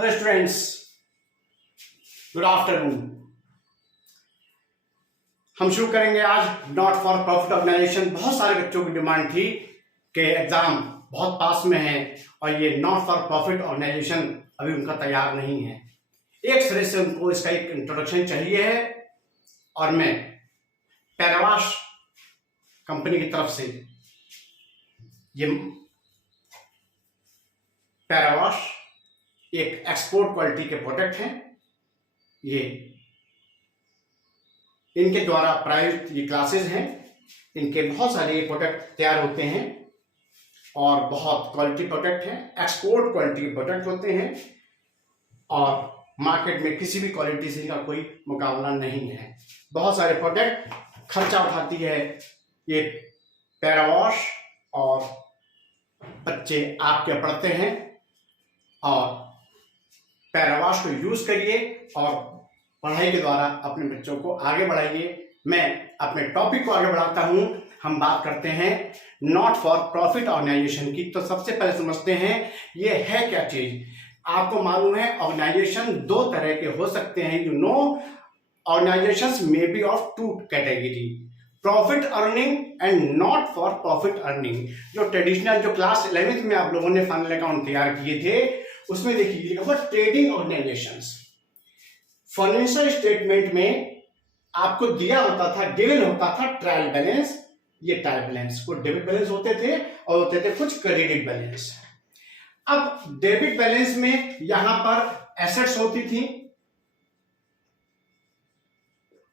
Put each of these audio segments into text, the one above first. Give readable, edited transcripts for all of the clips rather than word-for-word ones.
Hello students, good afternoon. हम शुरू करेंगे आज नॉट फॉर प्रॉफिट ऑर्गेनाइजेशन। बहुत सारे बच्चों की डिमांड थी कि एग्जाम बहुत पास में है और ये नॉट फॉर प्रॉफिट ऑर्गेनाइजेशन अभी उनका तैयार नहीं है। एक सिरे से उनको इसका एक इंट्रोडक्शन चाहिए है और मैं पैरावाश कंपनी की तरफ से ये पैरावाश एक एक्सपोर्ट क्वालिटी के प्रोडक्ट हैं। ये इनके द्वारा प्रायोजित ये क्लासेस हैं। इनके बहुत सारे ये प्रोडक्ट तैयार होते हैं और बहुत क्वालिटी प्रोडक्ट हैं, एक्सपोर्ट क्वालिटी के प्रोडक्ट होते हैं और मार्केट में किसी भी क्वालिटी से इनका कोई मुकाबला नहीं है। बहुत सारे प्रोडक्ट खर्चा उठाती है ये पैरावाश और बच्चे आपके पढ़ते हैं और पैरावाश को यूज करिए और पढ़ाई के द्वारा अपने बच्चों को आगे बढ़ाइए। मैं अपने टॉपिक को आगे बढ़ाता हूं। हम बात करते हैं नॉट फॉर प्रॉफिट ऑर्गेनाइजेशन की। तो सबसे पहले समझते हैं ये है क्या चीज। आपको मालूम है ऑर्गेनाइजेशन दो तरह के हो सकते हैं। You know organizations may be of two category, profit earning and not for profit earning. जो ट्रेडिशनल जो क्लास 11th में आप लोगों ने फाइनल अकाउंट तैयार किए थे उसमें देखिए ट्रेडिंग ऑर्गेनाइजेशंस। फाइनेंशियल स्टेटमेंट में आपको दिया होता था, गिवन होता था ट्रायल बैलेंस। ये ट्रायल बैलेंस कुछ डेबिट बैलेंस होते थे और होते थे कुछ क्रेडिट बैलेंस। अब डेबिट बैलेंस में यहां पर एसेट्स होती थी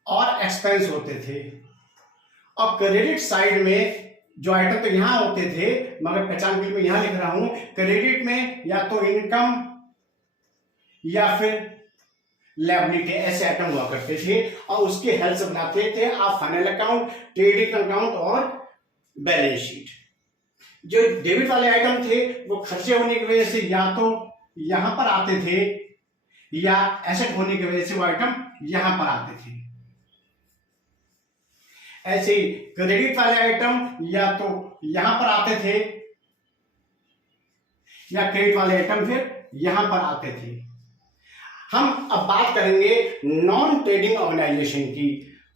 और एक्सपेंस होते थे और क्रेडिट साइड में जो आइटम तो यहां होते थे मगर पहचान के लिए मैं यहां लिख रहा हूं। क्रेडिट में या तो इनकम या फिर लायबिलिटी ऐसे आइटम हुआ करते थे और उसके हेल्प से बनाते थे आप फाइनल अकाउंट, ट्रेडिंग अकाउंट और बैलेंस शीट। जो डेबिट वाले आइटम थे वो खर्चे होने की वजह से या तो यहां पर आते थे या एसेट होने की वजह से वो आइटम यहां पर आते थे। ऐसे ही क्रेडिट वाले आइटम या तो यहां पर आते थे या क्रेडिट वाले आइटम फिर यहां पर आते थे। हम अब बात करेंगे नॉन ट्रेडिंग ऑर्गेनाइजेशन की।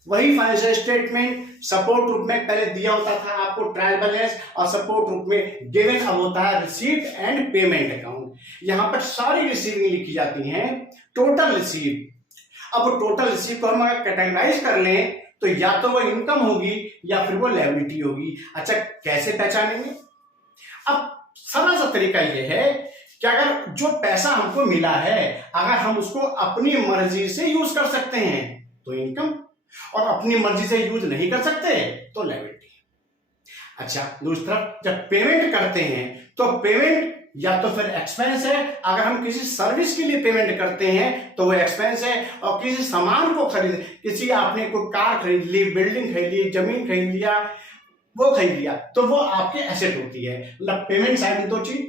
वही फाइनेंशियल स्टेटमेंट सपोर्ट रूप में पहले दिया होता था आपको ट्रायल बैलेंस और सपोर्ट रूप में गिवन अब होता है रिसीव्ड एंड पेमेंट अकाउंट। यहां पर सारी रिसीविंग लिखी जाती हैं, टोटल रिसीव। अब टोटल रिसीव को हम अगर कैटेगराइज कर लें तो या तो वो इनकम होगी या फिर वो लायबिलिटी होगी। अच्छा, कैसे पहचानेंगे? अब सरल सा तरीका ये है कि अगर जो पैसा हमको मिला है अगर हम उसको अपनी मर्जी से यूज कर सकते हैं तो इनकम, और अपनी मर्जी से यूज नहीं कर सकते तो लायबिलिटी। अच्छा, दूसरी तरफ जब पेमेंट करते हैं तो पेमेंट या तो फिर एक्सपेंस है। अगर हम किसी सर्विस के लिए पेमेंट करते हैं तो वो एक्सपेंस है और किसी सामान को खरीद, किसी आपने कोई कार खरीद ली, बिल्डिंग खरीद ली, जमीन खरीद लिया, वो खरीद लिया तो वो आपकी एसेट होती है। मतलब पेमेंट साइड में दो चीज।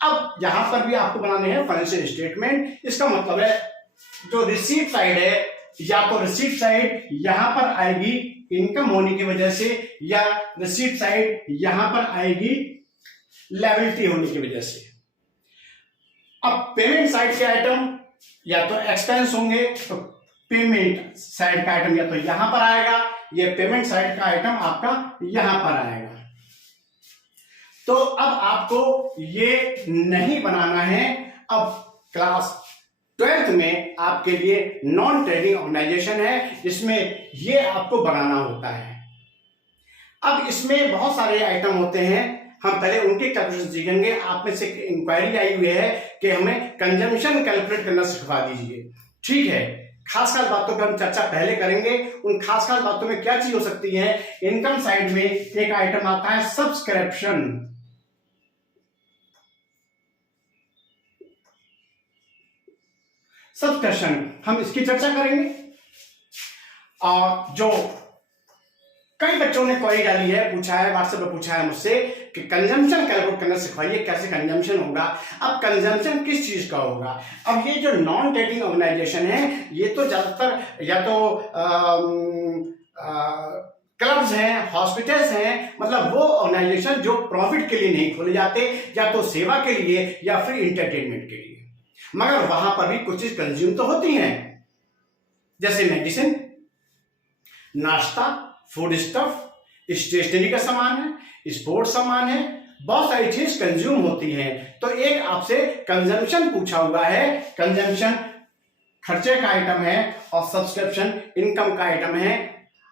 अब यहां पर भी आपको बनाने हैं फाइनेंशियल स्टेटमेंट। इसका मतलब है जो रिसीट साइड है या तो रिसीट साइड यहां पर आएगी इनकम होने की वजह से या रिसीट साइड यहां पर आएगी लायबिलिटी होने की वजह से। अब पेमेंट साइड के आइटम या तो एक्सपेंस होंगे तो पेमेंट साइड का आइटम या तो यहां पर आएगा, ये पेमेंट साइड का आइटम आपका यहां पर आएगा। तो अब आपको ये नहीं बनाना है। अब क्लास 12th में आपके लिए नॉन ट्रेडिंग ऑर्गेनाइजेशन है जिसमें ये आपको बनाना होता है। अब इसमें बहुत सारे आइटम होते हैं, हम पहले उनके कैलकुलेशन सीखेंगे। आप में से इंक्वायरी आई हुई है कि हमें कंजम्पशन कैलकुलेट करना सिखा दीजिए। ठीक है, खास बातों पर हम चर्चा पहले करेंगे। उन खास बातों में क्या चीज हो सकती है? इनकम साइड में एक आइटम आता है सब्सक्रिप्शन। सब्सक्रिप्शन हम इसकी चर्चा करेंगे। और जो कई बच्चों ने क्वेरी डाली है, पूछा है, व्हाट्सएप पे पूछा है मुझसे कि कंजम्पशन कैलकुलेट करना सिखवाइए, कैसे कंजम्पशन होगा। अब कंजम्पशन किस चीज का होगा? अब ये जो नॉन ट्रेडिंग ऑर्गेनाइजेशन है ये तो ज्यादातर या तो क्लब्स हैं, हॉस्पिटल्स हैं, मतलब वो ऑर्गेनाइजेशन जो प्रॉफिट के लिए नहीं खोले जाते, या तो सेवा के लिए या फिर इंटरटेनमेंट के लिए। मगर वहां पर भी कुछ चीज कंज्यूम तो होती हैं, जैसे मेडिसिन, नाश्ता, फूड स्टफ, स्टेशनरी का सामान है, स्पोर्ट्स सामान है, बहुत सारी चीज कंज्यूम होती हैं। तो एक आपसे कंजम्पशन पूछा हुआ है, कंजम्पशन खर्चे का आइटम है और सब्सक्रिप्शन इनकम का आइटम है।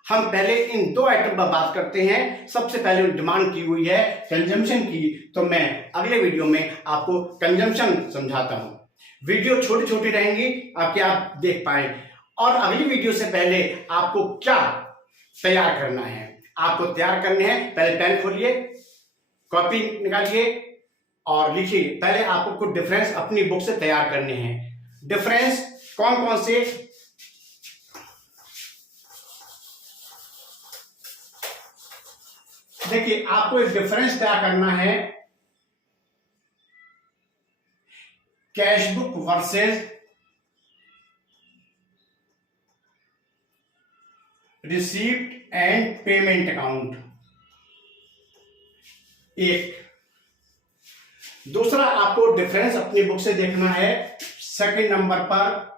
हम पहले इन दो आइटम पर बात करते हैं। सबसे पहले डिमांड की हुई है कंजम्पशन की, तो मैं अगले वीडियो में आपको कंजम्पशन समझाता हूं। वीडियो छोटी छोटी रहेंगी आपके, आप देख पाए। और अगली वीडियो से पहले आपको क्या तैयार करना है, आपको तैयार करने हैं, पहले पेन खोलिए, कॉपी निकालिए और लिखिए। पहले आपको कुछ डिफरेंस अपनी बुक से तैयार करने हैं। डिफरेंस कौन कौन से, देखिए आपको एक डिफरेंस तैयार करना है, cash book versus receipt and payment account, एक। दूसरा आपको डिफरेंस अपनी बुक से देखना है, सेकंड नंबर पर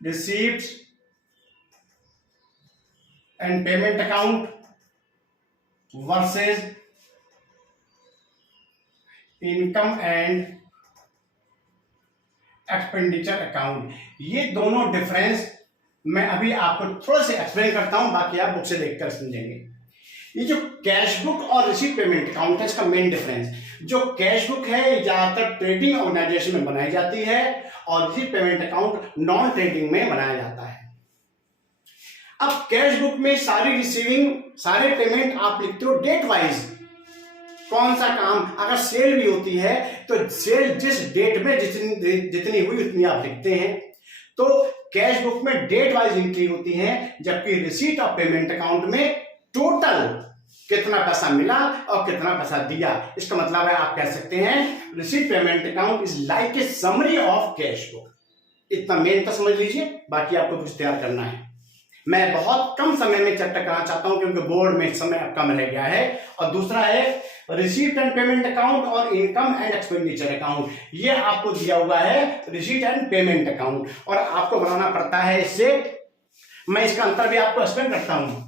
receipt and payment account versus income and expenditure account. ये दोनों डिफरेंस मैं अभी आपको थोड़ा सा एक्सप्लेन करता हूं, बाकी आप बुक से देखकर समझेंगे। ये जो कैश बुक और रिसीट पेमेंट अकाउंट है, इसका मेन डिफरेंस, जो कैश बुक है ज्यादातर ट्रेडिंग ऑर्गेनाइजेशन में बनाई जाती है और receipt payment account non trading में बनाया जाता है। अब कैश बुक में सारी रिसीविंग, सारे पेमेंट आप लिखते हो डेट वाइज, कौन सा काम, अगर सेल भी होती है तो सेल जिस डेट में जितनी हुई उतनी आप लिखते हैं। तो कैश बुक में डेट वाइज एंट्री होती है, जबकि रिसीट ऑफ पेमेंट अकाउंट में टोटल कितना पैसा मिला और कितना पैसा दिया। इसका मतलब है आप कह सकते हैं receipt payment account is like a summary of cash book. इतना मेन तो समझ लीजिए, बाकी आपको कुछ तैयार करना है। मैं बहुत कम समय में चर्चा करना चाहता हूं क्योंकि बोर्ड में समय अब कम रह गया है। और दूसरा है रिसीट एंड पेमेंट अकाउंट और इनकम एंड एक्सपेंडिचर अकाउंट। ये आपको दिया हुआ है रिसीट एंड पेमेंट अकाउंट और आपको बनाना पड़ता है इससे। मैं इसका अंतर भी आपको एक्सप्लेन करता हूं।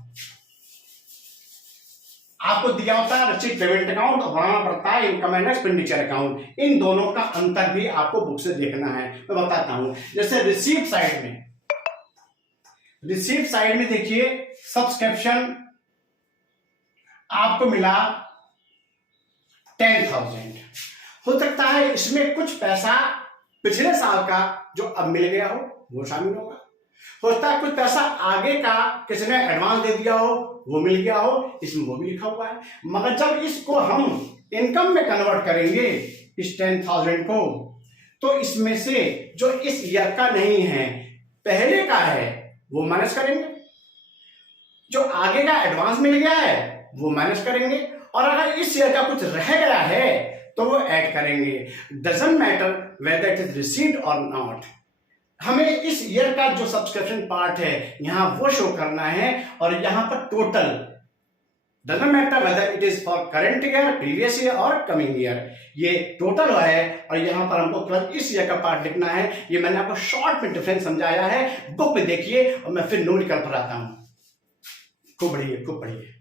आपको दिया होता है रिसीट पेमेंट अकाउंट और बनाना पड़ता है इनकम एंड एक्सपेंडिचर अकाउंट। इन दोनों का अंतर भी आपको बुक से देखना है, मैं बताता हूं। जैसे रिसीट साइड में देखिए सब्सक्रिप्शन आपको मिला 10,000। हो सकता है इसमें कुछ पैसा पिछले साल का जो अब मिल गया हो वो शामिल होगा, हो सकता है कुछ पैसा आगे का किसी ने एडवांस दे दिया हो वो मिल गया हो, इसमें वो भी लिखा हुआ है। मगर जब इसको हम इनकम में कन्वर्ट करेंगे इस 10,000 को, तो इसमें से जो इस ईयर का नहीं है पहले का है वो माइनस करेंगे, जो आगे का एडवांस मिल गया है वो माइनस करेंगे, और अगर इस ईयर का कुछ रह गया है तो वो ऐड करेंगे। Doesn't matter whether it is received और नॉट। हमें इस ईयर का जो सब्सक्रिप्शन पार्ट है यहां वो शो करना है, और यहां पर total doesn't matter whether it is for current year, previous year और कमिंग ईयर, ये टोटल है। और यहां पर हमको केवल इस ईयर का पार्ट लिखना है। ये मैंने आपको शॉर्ट में डिफरेंस समझाया है, बुक में देखिए और मैं फिर नोट कर पढ़ाता हूं। खूब पढ़िए, खूब पढ़िए।